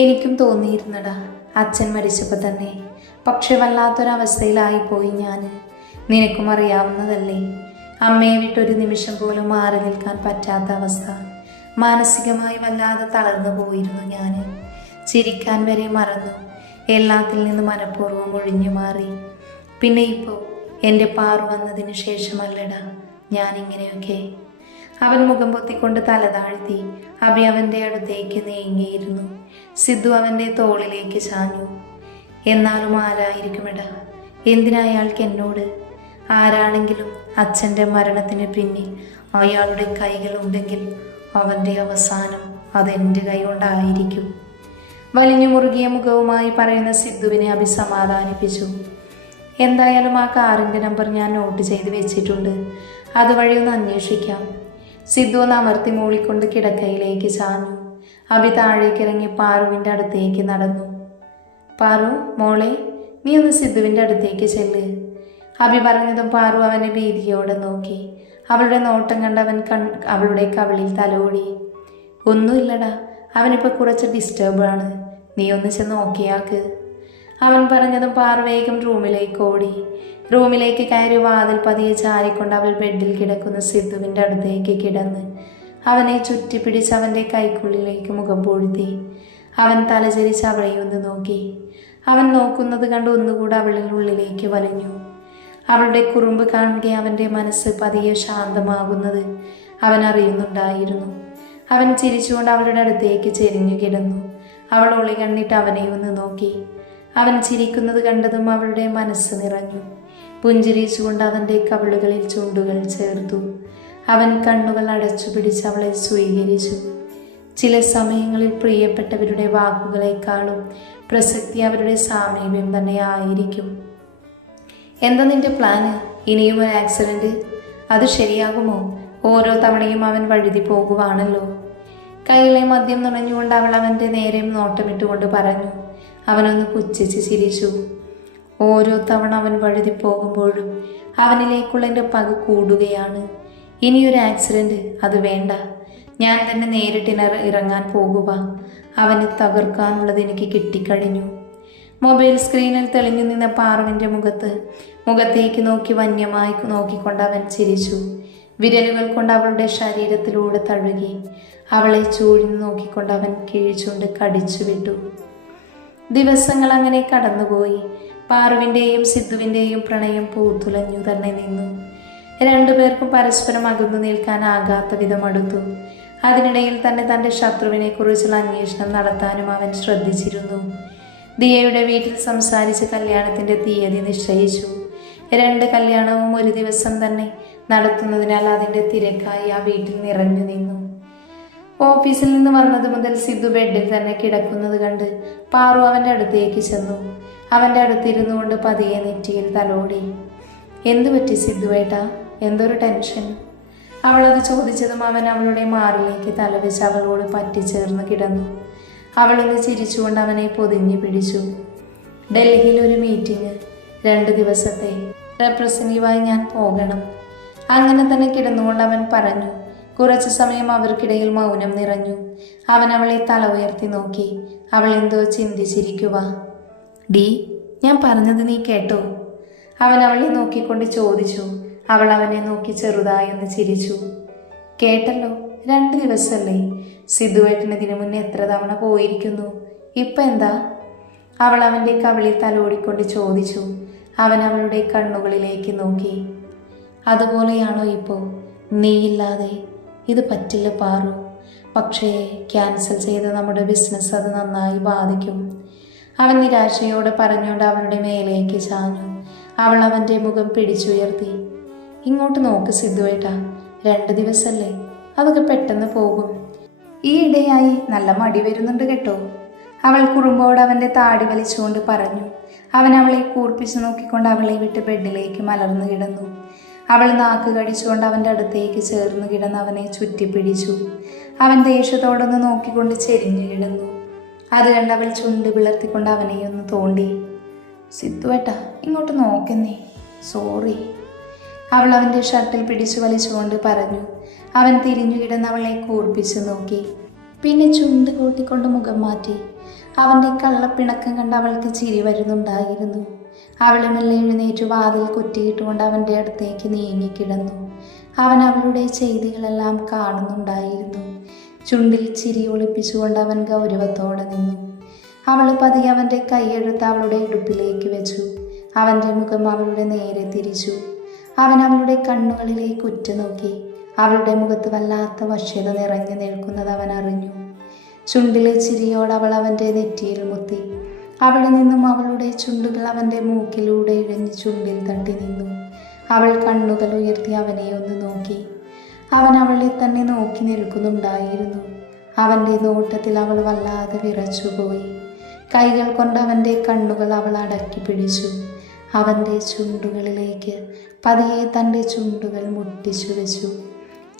എനിക്കും തോന്നിയിരുന്നടാ അച്ഛൻ മരിച്ചപ്പോൾ തന്നെ. പക്ഷെ വല്ലാത്തൊരവസ്ഥയിലായിപ്പോയി ഞാൻ. നിനക്കും അറിയാവുന്നതല്ലേ, അമ്മയെ വിട്ടൊരു നിമിഷം പോലും മാറി നിൽക്കാൻ പറ്റാത്ത അവസ്ഥ. മാനസികമായി വല്ലാതെ തളർന്നു പോയിരുന്നു ഞാൻ. ചിരിക്കാൻ വരെ മറന്നു. എല്ലാത്തിൽ നിന്ന് മനഃപൂർവ്വം ഒഴിഞ്ഞു മാറി. പിന്നെ ഇപ്പോൾ എൻ്റെ പാറു വന്നതിന് ശേഷമല്ലടാ ഞാനിങ്ങനെയൊക്കെ. അവൻ മുഖം പൊത്തിക്കൊണ്ട് തല താഴ്ത്തി. അഭി അവൻ്റെ അടുത്തേക്ക് നീങ്ങിയിരുന്നു. സിദ്ധു അവൻ്റെ തോളിലേക്ക് ചാഞ്ഞു. എന്നാലും ആരായിരിക്കുമെടാ, എന്തിനാ അയാൾക്ക് എന്നോട്? ആരാണെങ്കിലും അച്ഛൻ്റെ മരണത്തിന് പിന്നിൽ അയാളുടെ കൈകളുണ്ടെങ്കിൽ അവൻ്റെ അവസാനം അതെൻ്റെ കൈ കൊണ്ടായിരിക്കും. വലിഞ്ഞു മുറുകിയ മുഖവുമായി പറയുന്ന സിദ്ധുവിനെ അഭി സമാധാനിപ്പിച്ചു. എന്തായാലും ആ കാറിൻ്റെ നമ്പർ ഞാൻ നോട്ട് ചെയ്ത് വെച്ചിട്ടുണ്ട്, അതുവഴി ഒന്ന് അന്വേഷിക്കാം. സിദ്ധു ഒന്ന് അമർത്തി മൂളിക്കൊണ്ട് കിടക്കയിലേക്ക് ചാഞ്ഞു. അഭി താഴേക്കിറങ്ങി പാറുവിൻ്റെ അടുത്തേക്ക് നടന്നു. പാറു മോളെ, നീ ഒന്ന് സിദ്ധുവിൻ്റെ അടുത്തേക്ക് ചെല്ല്. അഭി പറഞ്ഞതും പാറു അവനെ ഭീതിയോടെ നോക്കി. അവളുടെ നോട്ടം കണ്ട് അവളുടെ കവിളിൽ തലോടി. ഒന്നുമില്ലടാ, അവനിപ്പോൾ കുറച്ച് ഡിസ്റ്റർബാണ്, നീ ഒന്ന് ചെന്ന് നോക്കിയാക്ക്. അവൻ പറഞ്ഞതും പാറു വേഗം റൂമിലേക്ക് ഓടി. റൂമിലേക്ക് കയറി വാതിൽ പതിയെ ചാരിക്കൊണ്ട് അവൾ ബെഡിൽ കിടക്കുന്ന സിദ്ധുവിൻ്റെ അടുത്തേക്ക് കിടന്ന് അവനെ ചുറ്റിപ്പിടിച്ച് അവൻ്റെ കൈക്കുള്ളിലേക്ക് മുഖം പൊഴുത്തി. അവൻ തലചരിച്ച് അവളെ ഒന്ന് നോക്കി. അവൻ നോക്കുന്നത് കണ്ട് ഒന്നുകൂടെ അവളിൽ ഉള്ളിലേക്ക് വലിഞ്ഞു. അവളുടെ കുറുമ്പ് കാണുക അവൻ്റെ മനസ്സ് പതിയെ ശാന്തമാകുന്നത് അവൻ അറിയുന്നുണ്ടായിരുന്നു. അവൻ ചിരിച്ചുകൊണ്ട് അവളുടെ അടുത്തേക്ക് ചെരിഞ്ഞു കിടന്നു. അവൾ ഒളി കണ്ടിട്ട് അവനെ ഒന്ന് നോക്കി. അവൻ ചിരിക്കുന്നത് കണ്ടതും അവളുടെ മനസ്സ് നിറഞ്ഞു. പുഞ്ചിരിച്ചുകൊണ്ട് അവൻ്റെ കവിളുകളിൽ ചുണ്ടുകൾ ചേർത്തു. അവൻ കണ്ണുകൾ അടച്ചു പിടിച്ച് അവളെ സ്വീകരിച്ചു. ചില സമയങ്ങളിൽ പ്രിയപ്പെട്ടവരുടെ വാക്കുകളെക്കാളും പ്രസക്തി അവരുടെ സാമീപ്യം തന്നെ ആയിരിക്കും. എന്താ നിന്റെ പ്ലാന്? ഇനിയും ഒരു ആക്സിഡന്റ്? അത് ശരിയാകുമോ? ഓരോ തവണയും അവൻ വഴുതി പോകുവാണല്ലോ. കയ്യിലെ മദ്യം നുണഞ്ഞുകൊണ്ട് അവൾ അവൻ്റെ നേരെ നോട്ടമിട്ടുകൊണ്ട് പറഞ്ഞു. അവനൊന്ന് പുച്ഛിച്ച് ചിരിച്ചു. ഓരോ തവണ അവൻ വഴുതി പോകുമ്പോഴും അവനിലേക്കുള്ള എൻ്റെ പക കൂടുകയാണ്. ഇനിയൊരു ആക്സിഡന്റ് അത് വേണ്ട. ഞാൻ തന്നെ നേരിട്ട് ഇറങ്ങാൻ പോകുക. അവനെ തകർക്കാനുള്ളത് എനിക്ക് കിട്ടിക്കഴിഞ്ഞു. മൊബൈൽ സ്ക്രീനിൽ തെളിഞ്ഞു നിന്ന പാറുവിൻ്റെ മുഖത്തേക്ക് നോക്കി വന്യമായി നോക്കിക്കൊണ്ട് അവൻ ചിരിച്ചു. വിരലുകൾ കൊണ്ട് അവളുടെ ശരീരത്തിലൂടെ തഴുകി. അവളെ ചൂഴ്ന്നു നോക്കിക്കൊണ്ട് അവൻ കിഴിച്ചുകൊണ്ട് കടിച്ചു വിട്ടു. ദിവസങ്ങൾ അങ്ങനെ കടന്നുപോയി. പാറുവിൻ്റെയും സിദ്ധുവിൻ്റെയും പ്രണയം പൂത്തുലഞ്ഞു തന്നെ നിന്നു. രണ്ടുപേർക്കും പരസ്പരം അകന്നു നിൽക്കാനാകാത്ത വിധം അടുത്തു. അതിനിടയിൽ തന്നെ തൻ്റെ ശത്രുവിനെ കുറിച്ചുള്ള അന്വേഷണം നടത്താനും അവൻ ശ്രദ്ധിച്ചിരുന്നു. ദിയയുടെ വീട്ടിൽ സംസാരിച്ച് കല്യാണത്തിൻ്റെ തീയതി നിശ്ചയിച്ചു. 2 കല്യാണവും ഒരു ദിവസം തന്നെ നടത്തുന്നതിനാൽ അതിൻ്റെ തിരക്കായി ആ വീട്ടിൽ നിറഞ്ഞു നിന്നു. ഓഫീസിൽ നിന്ന് വന്നത് മുതൽ സിദ്ധു ബെഡിൽ തന്നെ കിടക്കുന്നത് കണ്ട് പാറു അവൻ്റെ അടുത്തേക്ക് ചെന്നു. അവൻ്റെ അടുത്തിരുന്നു കൊണ്ട് പതിയെ നെറ്റിയിൽ തലോടി. എന്തു പറ്റി സിദ്ധുവേട്ടാ? എന്തൊരു ടെൻഷൻ? അവളത് ചോദിച്ചതും അവൻ അവളുടെ മാറിലേക്ക് തലവെച്ച് അവളോട് പറ്റിച്ചേർന്ന് കിടന്നു. അവളൊന്ന് ചിരിച്ചുകൊണ്ട് അവനെ പൊതിഞ്ഞു പിടിച്ചു. ഡൽഹിയിൽ ഒരു മീറ്റിംഗ്, 2 ദിവസത്തെ റെപ്രസെൻറ്റീവായി ഞാൻ പോകണം. അങ്ങനെ തന്നെ കിടന്നുകൊണ്ട് അവൻ പറഞ്ഞു. കുറച്ചു സമയം അവർക്കിടയിൽ മൗനം നിറഞ്ഞു. അവൻ അവളെ തല ഉയർത്തി നോക്കി. അവൾ എന്തോ ചിന്തിച്ചിരിക്കുക. ഡി, ഞാൻ പറഞ്ഞത് നീ കേട്ടോ? അവൻ അവളെ നോക്കിക്കൊണ്ട് ചോദിച്ചു. അവൾ അവനെ നോക്കി ചെറുതായി ഒന്ന് ചിരിച്ചു. കേട്ടല്ലോ, 2 ദിവസമല്ലേ? സിദ്ധുവേട്ടന് ഇതിനു മുന്നേ എത്ര തവണ പോയിരിക്കുന്നു? ഇപ്പം എന്താ? അവൾ അവൻ്റെ കവിളിൽ തലോടിക്കൊണ്ട് ചോദിച്ചു. അവൻ അവളുടെ കണ്ണുകളിലേക്ക് നോക്കി. അതുപോലെയാണോ ഇപ്പോൾ? നീയില്ലാതെ ഇത് പറ്റില്ല പാറു. പക്ഷേ ക്യാൻസൽ ചെയ്ത നമ്മുടെ ബിസിനസ് അത് നന്നായി ബാധിക്കും. അവൻ നിരാശയോടെ പറഞ്ഞുകൊണ്ട് അവളുടെ മേലേക്ക് ചാഞ്ഞു. അവൾ അവൻ്റെ മുഖം പിടിച്ചുയർത്തി. ഇങ്ങോട്ട് നോക്ക് സിദ്ധുവേട്ടാ, 2 ദിവസമല്ലേ, അതൊക്കെ പെട്ടെന്ന് പോകും. ഈ ഇടയായി നല്ല മടി വരുന്നുണ്ട് കേട്ടോ. അവൾ കുറുമ്പോട് അവൻ്റെ താടി വലിച്ചുകൊണ്ട് പറഞ്ഞു. അവൻ അവളെ കൂർപ്പിച്ചു നോക്കിക്കൊണ്ട് അവളെ വിട്ട് ബെഡിലേക്ക് മലർന്നു കിടന്നു. അവൾ നാക്ക് കടിച്ചുകൊണ്ട് അവൻ്റെ അടുത്തേക്ക് ചേർന്ന് കിടന്ന് അവനെ ചുറ്റിപ്പിടിച്ചു. അവൻ ദേഷ്യത്തോടൊന്ന് നോക്കിക്കൊണ്ട് ചെരിഞ്ഞു കിടന്നു. അത് കണ്ട് അവൾ ചുണ്ട് പിളർത്തിക്കൊണ്ട് അവനെ ഒന്ന് തോണ്ടി. സിദ്ധുവേട്ടാ, ഇങ്ങോട്ട് നോക്കുന്നേ, സോറി. അവൾ അവൻ്റെ ഷർട്ടിൽ പിടിച്ചു വലിച്ചുകൊണ്ട് പറഞ്ഞു. അവൻ തിരിഞ്ഞു കിടന്ന് അവളെ കൂർപ്പിച്ചു നോക്കി. പിന്നെ ചുണ്ട് കൂട്ടിക്കൊണ്ട് മുഖം മാറ്റി. അവൻ്റെ കള്ളപ്പിണക്കം കണ്ട് അവൾക്ക് ചിരി വരുന്നുണ്ടായിരുന്നു. അവൾ മെല്ലെ എഴുന്നേറ്റ് വാതിൽ കുറ്റിയിട്ടുകൊണ്ട് അവൻ്റെ അടുത്തേക്ക് നീങ്ങിക്കിടന്നു. അവൻ അവളുടെ ചെയ്തികളെല്ലാം കാണുന്നുണ്ടായിരുന്നു. ചുണ്ടിൽ ചിരി ഒളിപ്പിച്ചുകൊണ്ട് അവൻ ഗൗരവത്തോടെ നിന്നു. അവൾ പതിയെ അവൻ്റെ കൈയെടുത്ത് അവളുടെ ഇടുപ്പിലേക്ക് വെച്ചു. അവൻ്റെ മുഖം അവളുടെ നേരെ തിരിച്ചു. അവൻ അവളുടെ കണ്ണുകളിലേക്ക് ഉറ്റുനോക്കി. അവളുടെ മുഖത്ത് വല്ലാത്ത വശ്യത നിറഞ്ഞു നിൽക്കുന്നത് അവൻ അറിഞ്ഞു. ചുണ്ടിലെ ചിരിയോട് അവൾ അവൻ്റെ നെറ്റിയിൽ മുത്തി. അവിടെ നിന്നും അവളുടെ ചുണ്ടുകൾ അവൻ്റെ മൂക്കിലൂടെ ഇഴഞ്ഞ് ചുണ്ടിൽ തട്ടി നിന്നു. അവൾ കണ്ണുകൾ ഉയർത്തി അവനെ ഒന്ന് നോക്കി. അവൻ അവളെ തന്നെ നോക്കി നിൽക്കുന്നുണ്ടായിരുന്നു. അവൻ്റെ നോട്ടത്തിൽ അവൾ വല്ലാതെ വിറച്ചുപോയി. കൈകൾ കൊണ്ട് അവൻ്റെ കണ്ണുകൾ അവൾ അടക്കി പിടിച്ചു. അവൻ്റെ ചുണ്ടുകളിലേക്ക് പതിയെ തൻ്റെ ചുണ്ടുകൾ മുട്ടിച്ചു വെച്ചു.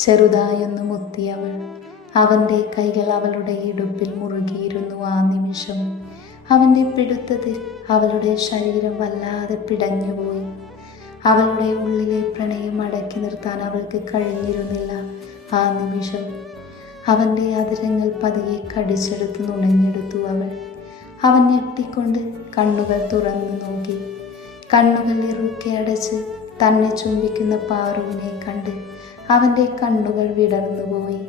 ചെറുതായൊന്ന് മുത്തി അവൾ. അവൻ്റെ കൈകൾ അവളുടെ ഇടുപ്പിൽ മുറുകിയിരുന്നു. ആ നിമിഷം അവൻ്റെ പിടുത്തത്തിൽ അവളുടെ ശരീരം വല്ലാതെ പിടഞ്ഞുപോയി. അവളുടെ ഉള്ളിലെ പ്രണയം അടക്കി നിർത്താൻ അവൾക്ക് കഴിഞ്ഞിരുന്നില്ല. ആ നിമിഷം അവൻ്റെ അതിരങ്ങൾ പതിയെ കടിച്ചെടുത്ത് നുണഞ്ഞെടുത്തു അവൾ. അവൻ ഞെട്ടിക്കൊണ്ട് കണ്ണുകൾ തുറന്നു നോക്കി. കണ്ണുകൾ ഇറുക്കെ അടച്ച് തന്നെ ചുംബിക്കുന്ന പാറുവിനെ കണ്ട് അവൻ്റെ കണ്ണുകൾ വിടർന്നുപോയി.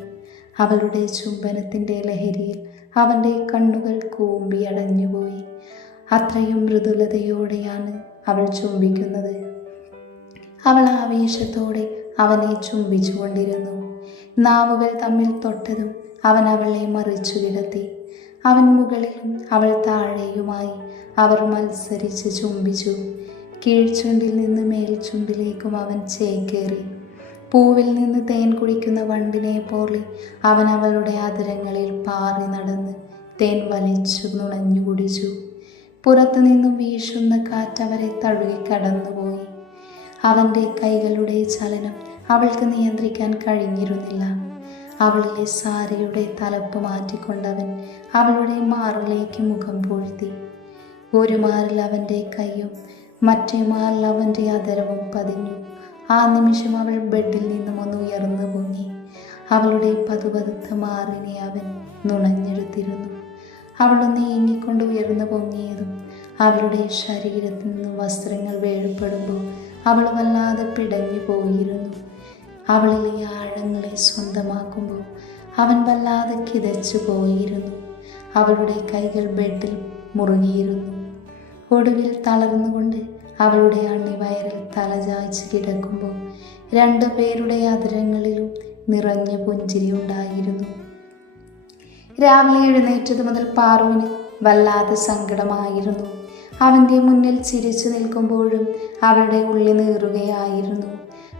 അവളുടെ ചുംബനത്തിൻ്റെ ലഹരിയിൽ അവൻ്റെ കണ്ണുകൾ കൂമ്പിയടഞ്ഞുപോയി. അത്രയും മൃദുലതയോടെയാണ് അവൾ ചുംബിക്കുന്നത്. അവൾ ആവേശത്തോടെ അവനെ ചുംബിച്ചുകൊണ്ടിരുന്നു. നാവുകൾ തമ്മിൽ തൊട്ടതും അവൻ അവളെ മറിച്ചു കിടത്തി. അവൻ മുകളിലും അവൾ താഴെയുമായി അവർ മത്സരിച്ച് ചുംബിച്ചു. കീഴ്ചുണ്ടിൽ നിന്ന് മേൽചുണ്ടിലേക്കും അവൻ ചേക്കേറി. പൂവിൽ നിന്ന് തേൻ കുടിക്കുന്ന വണ്ടിനെ പോലെ അവൻ അവളുടെ അതിരങ്ങളിൽ പാറി നടന്ന് തേൻ വലിച്ചു നുണഞ്ഞു കുടിച്ചു. പുറത്തു നിന്നും വീശുന്ന കാറ്റ് അവരെ തഴുകി കടന്നുപോയി. അവൻ്റെ കൈകളുടെ ചലനം അവൾക്ക് നിയന്ത്രിക്കാൻ കഴിഞ്ഞിരുന്നില്ല. അവളിലെ സാരിയുടെ തലപ്പ് മാറ്റിക്കൊണ്ടവൻ അവളുടെ മാറിലേക്ക് മുഖം പൂഴ്ത്തി. ഒരു മാറിൽ അവൻ്റെ കൈയും മറ്റേ മാറിൽ അവൻ്റെ അതരവും പതിഞ്ഞു. ആ നിമിഷം അവൾ ബെഡിൽ നിന്നും ഒന്ന് ഉയർന്നു പൊങ്ങി. അവളുടെ പതുപതുത്ത മാറിനെ അവൻ നുണഞ്ഞെടുത്തിരുന്നു. അവളൊന്ന് നീങ്ങിക്കൊണ്ട് ഉയർന്നു പൊങ്ങിയതും അവളുടെ ശരീരത്തിൽ നിന്നും വസ്ത്രങ്ങൾ വേർപ്പെടുമ്പോൾ അവൾ വല്ലാതെ പിടഞ്ഞു പോയിരുന്നു. അവളിലെ ആഴങ്ങളെ സ്വന്തമാക്കുമ്പോൾ അവൻ വല്ലാതെ കിതച്ചു പോയിരുന്നു. അവളുടെ കൈകൾ ബെഡിൽ മുറുകിയിരുന്നു. ഒടുവിൽ തളർന്നുകൊണ്ട് അവളുടെ അണിവയറിൽ തലചായ്ച്ച് കിടക്കുമ്പോൾ രണ്ടുപേരുടെ അതിരങ്ങളിലും നിറഞ്ഞ പുഞ്ചിരി ഉണ്ടായിരുന്നു. രാവിലെ എഴുന്നേറ്റത് മുതൽ പാറുവിന് വല്ലാതെ സങ്കടമായിരുന്നു. അവൻ്റെ മുന്നിൽ ചിരിച്ചു നിൽക്കുമ്പോഴും അവളുടെ ഉള്ളിൽ നീറുകയായിരുന്നു.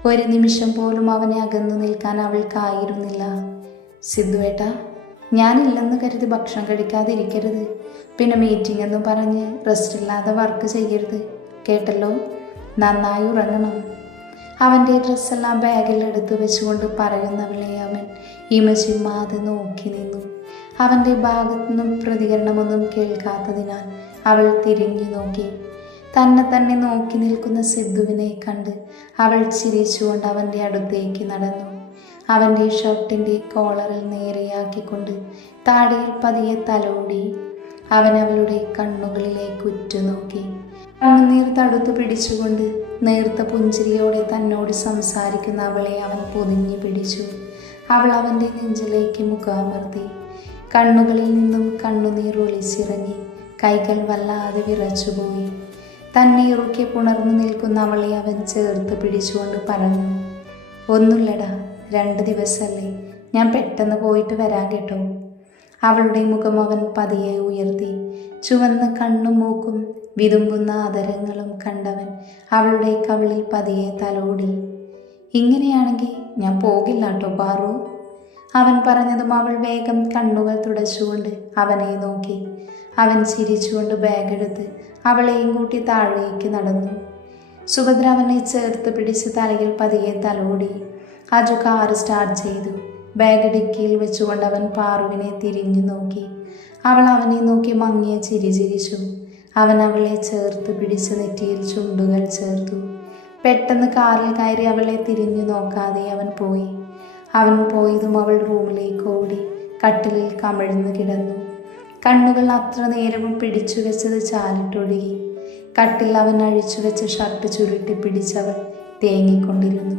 ഒരു നിമിഷം പോലും അവനെ അകന്നു നിൽക്കാൻ അവൾക്കായിരുന്നില്ല. സിദ്ധുവേട്ട, ഞാനില്ലെന്ന് കരുതി ഭക്ഷണം കഴിക്കാതെ ഇരിക്കരുത്. പിന്നെ മീറ്റിംഗ് എന്നും പറഞ്ഞ് റെസ്റ്റ് ഇല്ലാതെ വർക്ക് ചെയ്യരുത്, കേട്ടല്ലോ. നന്നായി ഉറങ്ങണം. അവൻ്റെ ഡ്രസ്സെല്ലാം ബാഗിൽ എടുത്തു വെച്ചുകൊണ്ട് പറയുന്നവളെ അവൻ ഇമചിമ്മാതെ നോക്കി നിന്നു. അവൻ്റെ ഭാഗത്തുനിന്നും പ്രതികരണമൊന്നും കേൾക്കാത്തതിനാൽ അവൾ തിരിഞ്ഞു നോക്കി. തന്നെ നോക്കി നിൽക്കുന്ന സിദ്ധുവിനെ കണ്ട് അവൾ ചിരിച്ചുകൊണ്ട് അവൻ്റെ അടുത്തേക്ക് നടന്നു. അവൻ്റെ ഷർട്ടിൻ്റെ കോളറിൽ നേരെയാക്കിക്കൊണ്ട് താടിയിൽ പതിയെ തലോടി. അവൻ അവളുടെ കണ്ണുകളിലേക്ക് ഉറ്റുനോക്കി. കണ്ണുനീർ തടുത്തു പിടിച്ചുകൊണ്ട് നേർത്ത പുഞ്ചിരിയോടെ തന്നോട് സംസാരിക്കുന്ന അവളെ അവൻ പൊതിഞ്ഞു പിടിച്ചു. അവൾ അവൻ്റെ നെഞ്ചിലേക്ക് മുഖാമർത്തി. കണ്ണുകളിൽ നിന്നും കണ്ണുനീർ ഒലിച്ചിറങ്ങി. കൈകൾ വല്ലാതെ വിറച്ചുപോയി. തന്നെ ഇറുക്കി പുണർന്നു നിൽക്കുന്ന അവളെ അവൻ ചേർത്ത് പിടിച്ചുകൊണ്ട് പറഞ്ഞു, ഒന്നുമില്ലടാ, 2 ദിവസമല്ലേ, ഞാൻ പെട്ടെന്ന് പോയിട്ട് വരാൻ കേട്ടോ. അവളുടെ മുഖം അവൻ പതിയെ ഉയർത്തി. ചുവന്ന കണ്ണും മൂക്കും വിതുമ്പുന്ന അതരങ്ങളും കണ്ടവൻ അവളുടെ കവിളിൽ പതിയെ തലോടി. ഇങ്ങനെയാണെങ്കിൽ ഞാൻ പോകില്ല കേട്ടോ പാറു. അവൻ പറഞ്ഞതും അവൾ വേഗം കണ്ണുകൾ തുടച്ചുകൊണ്ട് അവനെ നോക്കി. അവൻ ചിരിച്ചുകൊണ്ട് ബാഗെടുത്ത് അവളെയും കൂട്ടി താഴേക്ക് നടന്നു. സുഭദ്ര അവനെ ചേർത്ത് പിടിച്ച് തലയിൽ പതിയെ തലോടി. അജു കാറ് സ്റ്റാർട്ട് ചെയ്തു. ബാഗ് ഡിക്കിയിൽ വെച്ചുകൊണ്ട് അവൻ പാറുവിനെ തിരിഞ്ഞു നോക്കി. അവൾ അവനെ നോക്കി മങ്ങിയ ചിരി ചിരിച്ചു. അവൻ അവളെ ചേർത്ത് പിടിച്ച് നെറ്റിയിൽ ചുണ്ടുകൾ ചേർത്തു. പെട്ടെന്ന് കാറിൽ കയറി അവളെ തിരിഞ്ഞു നോക്കാതെ അവൻ പോയി. അവൻ പോയതും അവൾ റൂമിലേക്ക് ഓടി കട്ടിലിൽ കമിഴ്ന്നു കിടന്നു. കണ്ണുകൾ അത്ര നേരവും പിടിച്ചു വെച്ചത് ചാലിട്ടൊഴുകി. കട്ടിൽ അവൻ അഴിച്ചു വെച്ച ഷർട്ട് ചുരുട്ടി പിടിച്ചവൾ തേങ്ങിക്കൊണ്ടിരുന്നു.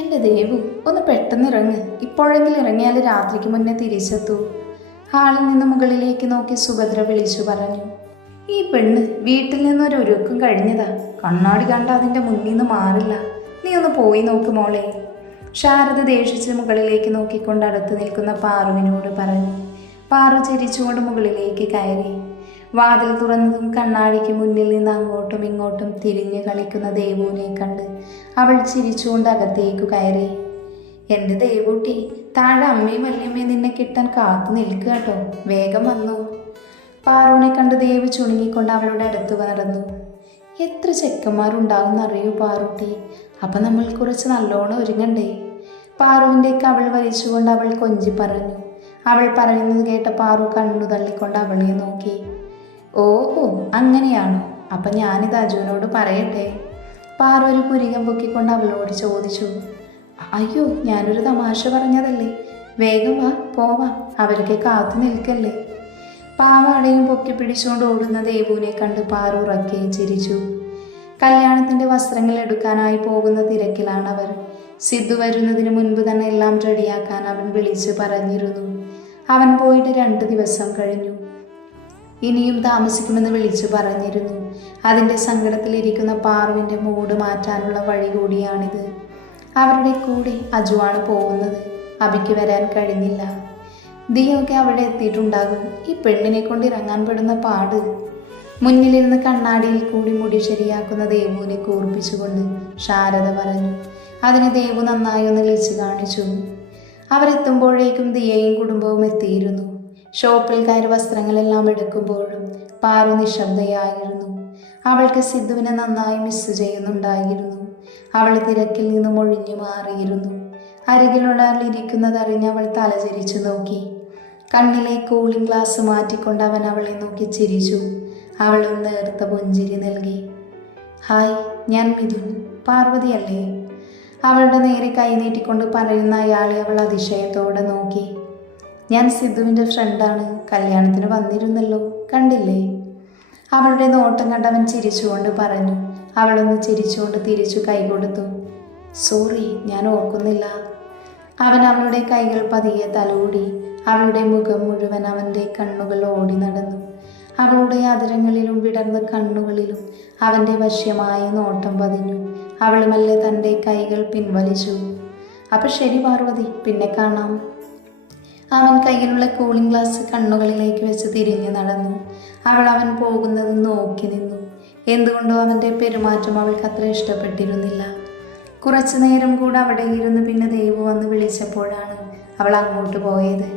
എൻ്റെ ദേവു, ഒന്ന് പെട്ടെന്ന് ഇറങ്ങ്. ഇപ്പോഴെങ്കിലും ഇറങ്ങിയാൽ രാത്രിക്ക് മുന്നേ തിരിച്ചെത്തൂ. ഹാളിൽ നിന്ന് മുകളിലേക്ക് നോക്കി സുഭദ്ര വിളിച്ചു പറഞ്ഞു. ഈ പെണ്ണ് വീട്ടിൽ നിന്നൊരുക്കും കഴിഞ്ഞതാ. കണ്ണാടി കണ്ട അതിൻ്റെ മുന്നിൽ നിന്ന് മാറില്ല. നീ ഒന്ന് പോയി നോക്ക് മോളെ. ശാരദ ദേഷിച്ച് മുകളിലേക്ക് നോക്കിക്കൊണ്ട് അടുത്ത് നിൽക്കുന്ന പാറുവിനോട് പറഞ്ഞു. പാറു ചിരിച്ചുകൊണ്ട് മുകളിലേക്ക് കയറി. വാതിൽ തുറന്നതും കണ്ണാടിക്ക് മുന്നിൽ നിന്ന് അങ്ങോട്ടും ഇങ്ങോട്ടും തിരിഞ്ഞു കളിക്കുന്ന ദേവുവിനെ കണ്ട് അവൾ ചിരിച്ചുകൊണ്ട് അകത്തേക്ക് കയറി. എൻ്റെ ദേവൂട്ടി, താഴെ അമ്മയും വല്യമ്മയും നിന്നെ കിട്ടാൻ കാത്തു നിൽക്കുക കേട്ടോ, വേഗം വന്നു. പാറുവിനെ കണ്ട് ദേവ് ചുണുങ്ങിക്കൊണ്ട് അവളുടെ അടുത്ത് നടന്നു. എത്ര ചെക്കന്മാരുണ്ടാകുമെന്നറിയൂ പാറുട്ടി, അപ്പം നമ്മൾ കുറച്ച് നല്ലോണം ഒരുങ്ങണ്ടേ? പാറുവിൻ്റെ കവൾ വലിച്ചുകൊണ്ട് അവൾ കൊഞ്ചി പറഞ്ഞു. അവൾ പറയുന്നത് കേട്ട പാറു കണ്ണു തള്ളിക്കൊണ്ട് അവളെ നോക്കി. ഓഹോ, അങ്ങനെയാണോ? അപ്പം ഞാനിത് അജുവിനോട് പറയട്ടെ? പാറു ഒരു പുരികം പൊക്കിക്കൊണ്ട് അവളോട് ചോദിച്ചു. അയ്യോ, ഞാനൊരു തമാശ പറഞ്ഞതല്ലേ, വേഗം വാ പോവാം, അവരൊക്കെ കാത്തു നിൽക്കല്ലേ. പാവാടയും പൊക്കി പിടിച്ചുകൊണ്ട് ഓടുന്ന ദേവുവിനെ കണ്ട് പാറു ഉറക്കെ ചിരിച്ചു. കല്യാണത്തിൻ്റെ വസ്ത്രങ്ങൾ എടുക്കാനായി പോകുന്ന തിരക്കിലാണവർ. സിദ്ധു വരുന്നതിന് മുൻപ് തന്നെ എല്ലാം റെഡിയാക്കാൻ അവൻ വിളിച്ച് പറഞ്ഞിരുന്നു. അവൻ പോയിട്ട് 2 ദിവസം കഴിഞ്ഞു. ഇനിയും താമസിക്കുമെന്ന് വിളിച്ചു പറഞ്ഞിരുന്നു. അതിൻ്റെ സങ്കടത്തിലിരിക്കുന്ന പാറുവിൻ്റെ മൂഡ് മാറ്റാനുള്ള വഴി കൂടിയാണിത്. അവരുടെ കൂടെ അജുവാണ് പോകുന്നത്. അബിക്ക് വരാൻ കഴിഞ്ഞില്ല. ദിയൊക്കെ അവിടെ എത്തിയിട്ടുണ്ടാകും. ഈ പെണ്ണിനെ കൊണ്ട് ഇറങ്ങാൻ പെടുന്ന പാട്. മുന്നിലിരുന്ന് കണ്ണാടിയിൽ കൂടി മുടി ശരിയാക്കുന്ന ദേവുവിനെ കൂർപ്പിച്ചുകൊണ്ട് ശാരദ പറഞ്ഞു. അതിന് ദേവു നന്നായി ഒന്ന് വിളിച്ചു കാണിച്ചു. അവരെത്തുമ്പോഴേക്കും ദിയയും കുടുംബവും എത്തിയിരുന്നു. ഷോപ്പിൽ കയറി വസ്ത്രങ്ങളെല്ലാം എടുക്കുമ്പോഴും പാറു നിശബ്ദയായിരുന്നു. അവൾക്ക് സിദ്ധുവിനെ നന്നായി മിസ് ചെയ്യുന്നുണ്ടായിരുന്നു. അവൾ തിരക്കിൽ നിന്നും ഒഴിഞ്ഞു മാറിയിരുന്നു. അരികിലുള്ള ആൾ ഇരിക്കുന്നതറിഞ്ഞ് അവൾ തലചരിച്ചു നോക്കി. കണ്ണിലെ കൂളിംഗ് ഗ്ലാസ് മാറ്റിക്കൊണ്ട് അവൻ അവളെ നോക്കി ചിരിച്ചു. അവൾ നേർത്ത പുഞ്ചിരി നൽകി. ഹായ്, ഞാൻ മിഥുൻ, പാർവതിയല്ലേ? അവളുടെ നേരെ കൈനീട്ടിക്കൊണ്ട് പറയുന്ന അയാളെ അവൾ അതിശയത്തോടെ നോക്കി. ഞാൻ സിദ്ധുവിൻ്റെ ഫ്രണ്ടാണ്, കല്യാണത്തിന് വന്നിരുന്നല്ലോ, കണ്ടില്ലേ? അവളുടെ നോട്ടം കണ്ടവൻ ചിരിച്ചുകൊണ്ട് പറഞ്ഞു. അവളൊന്ന് ചിരിച്ചുകൊണ്ട് തിരിച്ചു കൈ കൊടുത്തു. സോറി, ഞാൻ ഓർക്കുന്നില്ല. അവൻ അവളുടെ കൈകൾ പതിയെ തലോടി. അവളുടെ മുഖം മുഴുവൻ അവൻ്റെ കണ്ണുകൾ ഓടി നടന്നു. അവളുടെ അതിരങ്ങളിലും വിടർന്ന കണ്ണുകളിലും അവൻ്റെ വശ്യമായ നോട്ടം പതിഞ്ഞു. അവൾ മെല്ലെ തൻ്റെ കൈകൾ പിൻവലിച്ചു. അപ്പം ശരി പാർവതി, പിന്നെ കാണാം. അവൻ കയ്യിലുള്ള കൂളിംഗ് ഗ്ലാസ് കണ്ണുകളിലേക്ക് വെച്ച് തിരിഞ്ഞു നടന്നു. അവൻ പോകുന്നത് നോക്കി നിന്നു. എന്തുകൊണ്ടോ അവൻ്റെ പെരുമാറ്റം അവൾക്ക് അത്ര ഇഷ്ടപ്പെട്ടിരുന്നില്ല. കുറച്ചു നേരം കൂടെ അവിടെ ഇരുന്ന് പിന്നെ ദേവു വന്ന് വിളിച്ചപ്പോഴാണ് അവൾ അങ്ങോട്ട് പോയത്.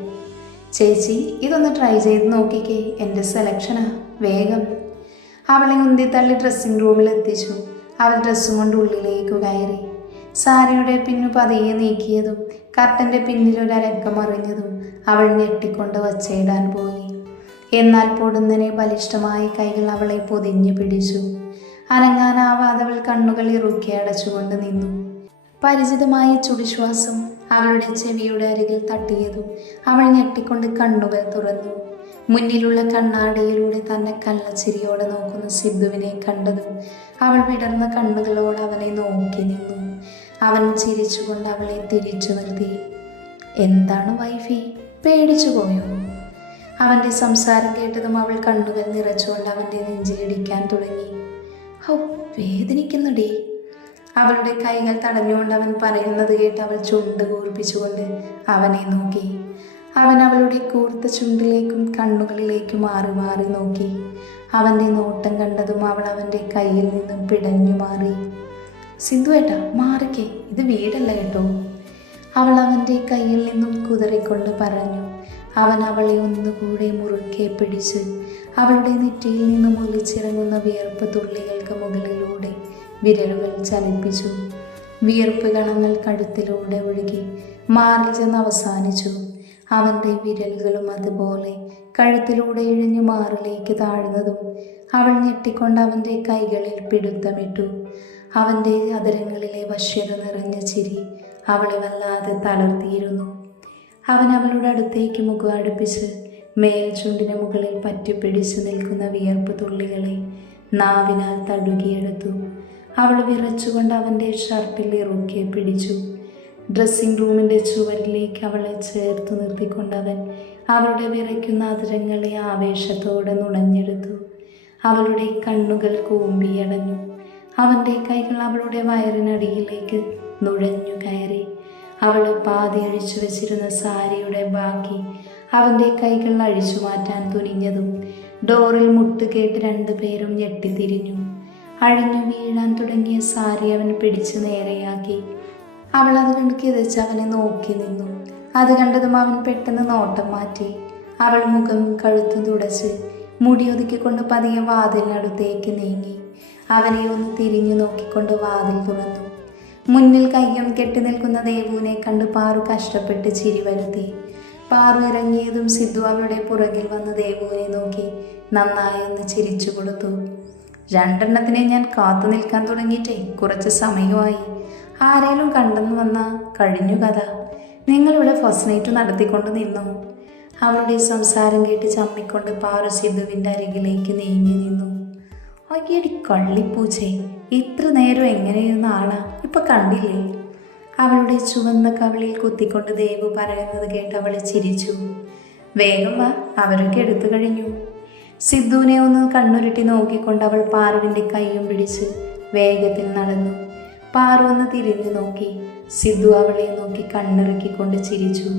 ചേച്ചി, ഇതൊന്ന് ട്രൈ ചെയ്ത് നോക്കിക്കേ, എൻ്റെ സെലക്ഷനാ, വേഗം. അവളെ ഉന്തിത്തള്ളി ഡ്രസ്സിംഗ് റൂമിൽ എത്തിച്ചു. അവൾ ഡ്രസ്സും കൊണ്ട് ഉള്ളിലേക്ക് കയറി. സാരിയുടെ പിന്നു പതിയെ നീക്കിയതും കർട്ടൻ്റെ പിന്നിലൊരക്കം അറിഞ്ഞതും അവൾ ഞെട്ടിക്കൊണ്ട് വച്ചയിടാൻ പോയി. എന്നാൽ പൊടുന്നനെ ബലിഷ്ഠമായ കൈകൾ അവളെ പൊതിഞ്ഞു പിടിച്ചു. അനങ്ങാനാവാതെ അവൾ കണ്ണുകൾ ഇറുക്കി അടച്ചുകൊണ്ട് നിന്നു. പരിചിതമായ ചുടിശ്വാസം അവളുടെ ചെവിയുടെ അരികിൽ തട്ടിയതും അവൾ ഞെട്ടിക്കൊണ്ട് കണ്ണുകൾ തുറന്നു. മുന്നിലുള്ള കണ്ണാടിയിലൂടെ തന്നെ കള്ളച്ചിരിയോടെ നോക്കുന്ന സിദ്ധുവിനെ കണ്ടതും അവൾ വിടർന്ന കണ്ണുകളോട് അവനെ നോക്കി നിന്നു. അവൻ ചിരിച്ചുകൊണ്ട് അവളെ തിരിച്ചു നിർത്തി. എന്താണ് വൈഫി, പേടിച്ചു പോയോ? അവൻ്റെ സംസാരം കേട്ടതും അവൾ കണ്ണുകൾ നിറച്ചുകൊണ്ട് അവൻ്റെ നെഞ്ചിലിടിക്കാൻ തുടങ്ങി. ഹൗ, വേദനിക്കുന്നടി. അവളുടെ കൈകൾ തടഞ്ഞുകൊണ്ട് അവൻ പറയുന്നത് കേട്ട് അവൾ ചുണ്ട് കൂർപ്പിച്ചുകൊണ്ട് അവനെ നോക്കി. അവൻ അവളുടെ കൂർത്ത ചുണ്ടിലേക്കും കണ്ണുകളിലേക്കും മാറി മാറി നോക്കി. അവൻ്റെ നോട്ടം കണ്ടതും അവൾ അവൻ്റെ കയ്യിൽ നിന്നും പിടഞ്ഞു മാറി. സിന്ധു ഏട്ടാ, മാറിക്കേ, ഇത് വീടല്ല കേട്ടോ, അവൾ അവൻ്റെ കയ്യിൽ നിന്നും കുതറിക്കൊണ്ട് പറഞ്ഞു. അവൻ അവളെ ഒന്നുകൂടെ മുറുക്കെ പിടിച്ച് അവളുടെ നെറ്റിയിൽ നിന്നും ഒലിച്ചിറങ്ങുന്ന വിയർപ്പ് തുള്ളികൾക്ക് മുകളിലൂടെ വിരലുകൾ ചലിപ്പിച്ചു. വിയർപ്പ് കണങ്ങൾ കഴുത്തിലൂടെ ഒഴുകി മാറിൽ ചെന്ന് അവസാനിച്ചു. അവൻ്റെ വിരലുകളും അതുപോലെ കഴുത്തിലൂടെ ഇഴഞ്ഞു മാറിലേക്ക് താഴ്ന്നതും അവൾ ഞെട്ടിക്കൊണ്ട് അവൻ്റെ കൈകളിൽ പിടുത്തമിട്ടു. അവൻ്റെ അതരങ്ങളിലെ വശ്യത നിറഞ്ഞ ചിരി അവളെ വല്ലാതെ തളർത്തിയിരുന്നു. അവൻ അവളുടെ അടുത്തേക്ക് മുഖം അടുപ്പിച്ച് മേൽചുണ്ടിന് മുകളിൽ പറ്റിപ്പിടിച്ചു നിൽക്കുന്ന വിയർപ്പ് തുള്ളികളെ നാവിനാൽ തടുകിയെടുത്തു. അവൾ വിറച്ചുകൊണ്ട് അവൻ്റെ ഷർട്ടിൽ ഇറുക്കെ പിടിച്ചു. ഡ്രസ്സിംഗ് റൂമിൻ്റെ ചുവരിലേക്ക് അവളെ ചേർത്തു നിർത്തിക്കൊണ്ടവൻ അവളുടെ വിറയ്ക്കുന്ന അതിരങ്ങളെ ആവേശത്തോടെ നുണഞ്ഞെടുത്തു. അവളുടെ കണ്ണുകൾ കൂമ്പിയടഞ്ഞു. അവൻ്റെ കൈകൾ അവളുടെ വയറിനടിയിലേക്ക് നുഴഞ്ഞു കയറി. അവൾ പാതി അഴിച്ചു വെച്ചിരുന്ന സാരിയുടെ ബാക്കി അവൻ്റെ കൈകൾ അഴിച്ചു മാറ്റാൻ തുനിഞ്ഞതും ഡോറിൽ മുട്ടുകേട്ട് രണ്ടുപേരും ഞെട്ടിത്തിരിഞ്ഞു. അഴിഞ്ഞു വീഴാൻ തുടങ്ങിയ സാരി അവൻ പിടിച്ചു നേരെയാക്കി. അവൾ അത് കണ്ട് കിതച്ച് അവനെ നോക്കി നിന്നു. അത് കണ്ടതും അവൻ പെട്ടെന്ന് നോട്ടം മാറ്റി. അവൾ മുഖം കഴുത്തും തുടച്ച് മുടിയൊതുക്കിക്കൊണ്ട് പതിയെ വാതിലിനടുത്തേക്ക് നീങ്ങി. അവനെ ഒന്ന് തിരിഞ്ഞു നോക്കിക്കൊണ്ട് വാതിൽ തുറന്നു. മുന്നിൽ കയ്യം കെട്ടി നിൽക്കുന്ന ദേവുവിനെ കണ്ട് പാറു കഷ്ടപ്പെട്ട് ചിരി വരുത്തി. പാറു ഇറങ്ങിയതും സിദ്ധു അവളുടെ പുറകിൽ വന്ന് ദേവുവിനെ നോക്കി നന്നായി ഒന്ന് ചിരിച്ചു കൊടുത്തു. രണ്ടെണ്ണത്തിനെ ഞാൻ കാത്തു നിൽക്കാൻ തുടങ്ങിയിട്ടേ കുറച്ച് സമയമായി. ആരേലും കണ്ടെന്ന് വന്നാ കഴിഞ്ഞു കഥ. നിങ്ങളിവിടെ ഫസ്റ്റ് നൈറ്റ് നടത്തിക്കൊണ്ട് നിന്നു. അവളുടെ സംസാരം കേട്ട് ചമ്മിക്കൊണ്ട് പാറു സിദ്ധുവിൻ്റെ അരികിലേക്ക് നീങ്ങി നിന്നു. അയ്യടി കള്ളിപ്പൂച്ചേ, ഇത്ര നേരം എങ്ങനെയിരുന്ന ആളാ, ഇപ്പൊ കണ്ടില്ലേ? അവളുടെ ചുവന്ന കവിളിൽ കുത്തിക്കൊണ്ട് ദേവു പറയുന്നത് കേട്ട് അവൾ ചിരിച്ചു. വേഗം വാ, അവരൊക്കെ എടുത്തു കഴിഞ്ഞു. സിദ്ധുവിനെ ഒന്ന് കണ്ണുരുട്ടി നോക്കിക്കൊണ്ട് അവൾ പാറുവിൻ്റെ കൈയും പിടിച്ച് വേഗത്തിൽ നടന്നു. പാറു ഒന്ന് തിരിഞ്ഞു നോക്കി. സിദ്ധു അവളെ നോക്കി കണ്ണിറുക്കിക്കൊണ്ട് ചിരിച്ചു.